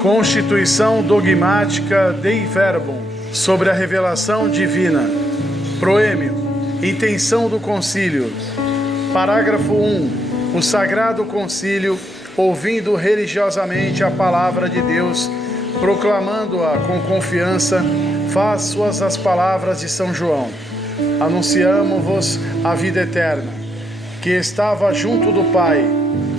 Constituição dogmática Dei Verbum sobre a revelação divina. Proêmio. Intenção do concílio. Parágrafo 1. O Sagrado Concílio, ouvindo religiosamente a palavra de Deus, proclamando-a com confiança, faz suas as palavras de São João. Anunciamo-vos a vida eterna, que estava junto do Pai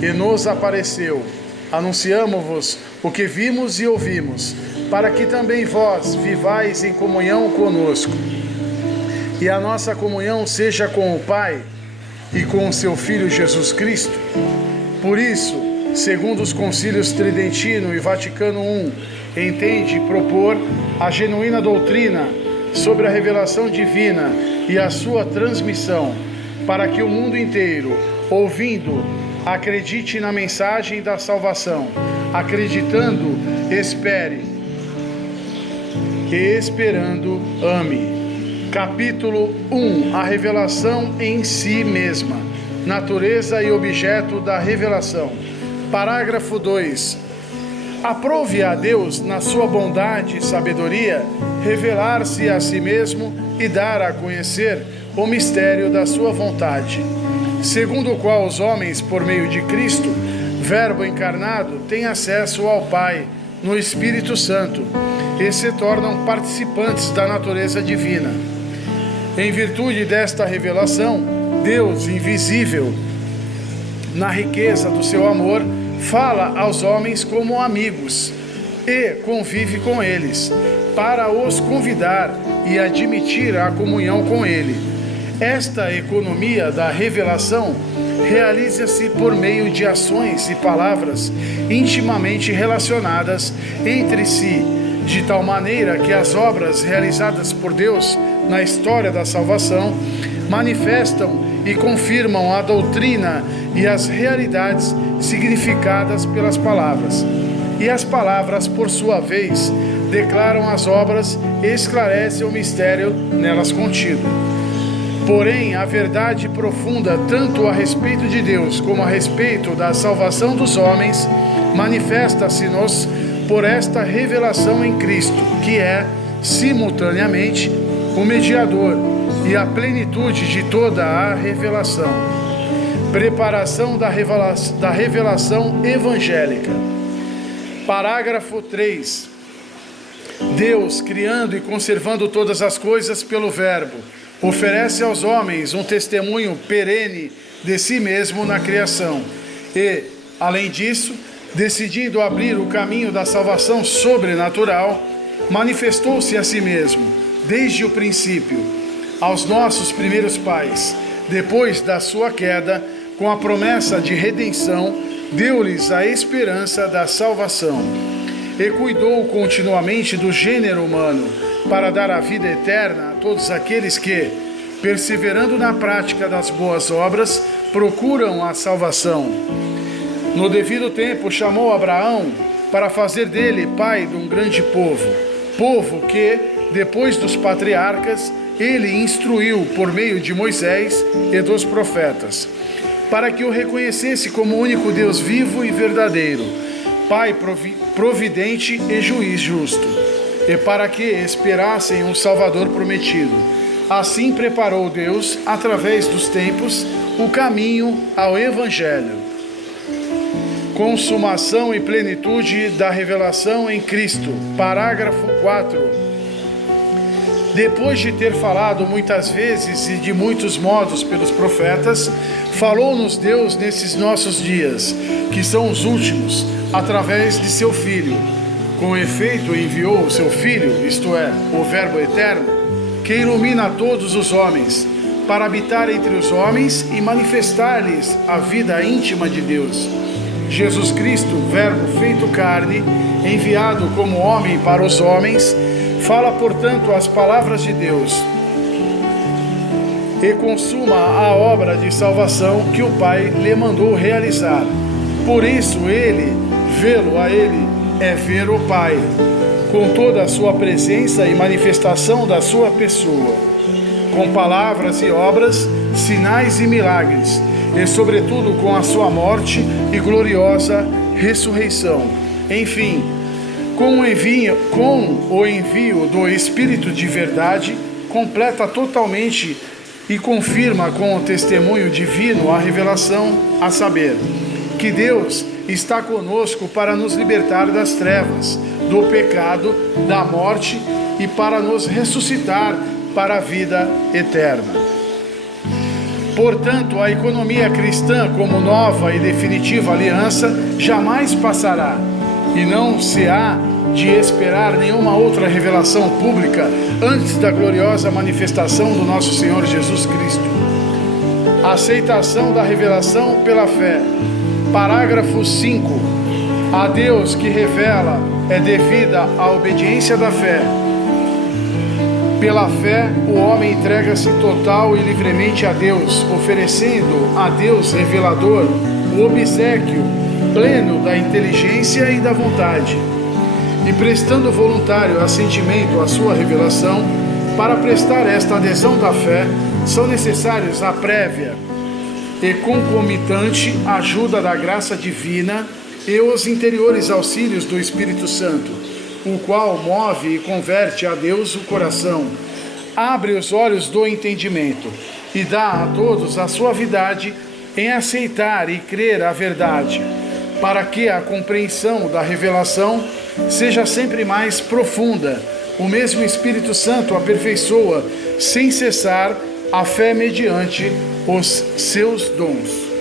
e nos apareceu. Anunciamo-vos o que vimos e ouvimos, para que também vós vivais em comunhão conosco. E a nossa comunhão seja com o Pai e com o seu Filho Jesus Cristo. Por isso, segundo os concílios Tridentino e Vaticano I, entende propor a genuína doutrina sobre a revelação divina e a sua transmissão, para que o mundo inteiro, ouvindo, acredite na mensagem da salvação, acreditando, espere, e esperando, ame. Capítulo 1. A revelação em si mesma. Natureza e objeto da revelação. Parágrafo 2. Aprove a Deus, na sua bondade e sabedoria, revelar-se a si mesmo e dar a conhecer o mistério da sua vontade, segundo o qual os homens, por meio de Cristo, Verbo encarnado, têm acesso ao Pai no Espírito Santo e se tornam participantes da natureza divina. Em virtude desta revelação, Deus invisível, na riqueza do seu amor, fala aos homens como amigos e convive com eles, para os convidar e admitir a comunhão com Ele. Esta economia da revelação realiza-se por meio de ações e palavras intimamente relacionadas entre si, de tal maneira que as obras realizadas por Deus na história da salvação manifestam e confirmam a doutrina e as realidades significadas pelas palavras. E as palavras, por sua vez, declaram as obras e esclarecem o mistério nelas contido. Porém, a verdade profunda, tanto a respeito de Deus como a respeito da salvação dos homens, manifesta-se-nos por esta revelação em Cristo, que é, simultaneamente, o mediador e a plenitude de toda a revelação. Preparação da revelação evangélica. Parágrafo 3. Deus, criando e conservando todas as coisas pelo Verbo, oferece aos homens um testemunho perene de si mesmo na criação e, além disso, decidindo abrir o caminho da salvação sobrenatural, manifestou-se a si mesmo, desde o princípio, aos nossos primeiros pais. Depois da sua queda, com a promessa de redenção, deu-lhes a esperança da salvação e cuidou continuamente do gênero humano, para dar a vida eterna a todos aqueles que, perseverando na prática das boas obras, procuram a salvação. No devido tempo chamou Abraão para fazer dele pai de um grande povo que, depois dos patriarcas, ele instruiu por meio de Moisés e dos profetas, para que o reconhecesse como único Deus vivo e verdadeiro, Pai providente e juiz justo, e para que esperassem um Salvador prometido. Assim preparou Deus, através dos tempos, o caminho ao Evangelho. Consumação e plenitude da revelação em Cristo. Parágrafo 4. Depois de ter falado muitas vezes e de muitos modos pelos profetas, falou-nos Deus nesses nossos dias, que são os últimos, através de seu Filho. Com efeito, enviou o seu Filho, isto é, o Verbo eterno, que ilumina a todos os homens, para habitar entre os homens e manifestar-lhes a vida íntima de Deus. Jesus Cristo, Verbo feito carne, enviado como homem para os homens, fala, portanto, as palavras de Deus e consuma a obra de salvação que o Pai lhe mandou realizar. Por isso, vê-lo a ele, é ver o Pai, com toda a sua presença e manifestação da sua pessoa, com palavras e obras, sinais e milagres, e sobretudo com a sua morte e gloriosa ressurreição. Enfim, Com o envio do Espírito de verdade, completa totalmente e confirma com o testemunho divino a revelação, a saber, que Deus está conosco para nos libertar das trevas, do pecado, da morte e para nos ressuscitar para a vida eterna. Portanto, a economia cristã, como nova e definitiva aliança, jamais passará, e não se há de esperar nenhuma outra revelação pública antes da gloriosa manifestação do nosso Senhor Jesus Cristo. A aceitação da revelação pela fé. Parágrafo 5. A Deus que revela é devida a obediência da fé. Pela fé, o homem entrega-se total e livremente a Deus, oferecendo a Deus revelador o obséquio pleno da inteligência e da vontade, e prestando voluntário assentimento à sua revelação. Para prestar esta adesão da fé, são necessários a prévia e concomitante ajuda da graça divina e os interiores auxílios do Espírito Santo, o qual move e converte a Deus o coração, abre os olhos do entendimento e dá a todos a suavidade em aceitar e crer a verdade, para que a compreensão da revelação seja sempre mais profunda. O mesmo Espírito Santo aperfeiçoa sem cessar a fé mediante os seus dons.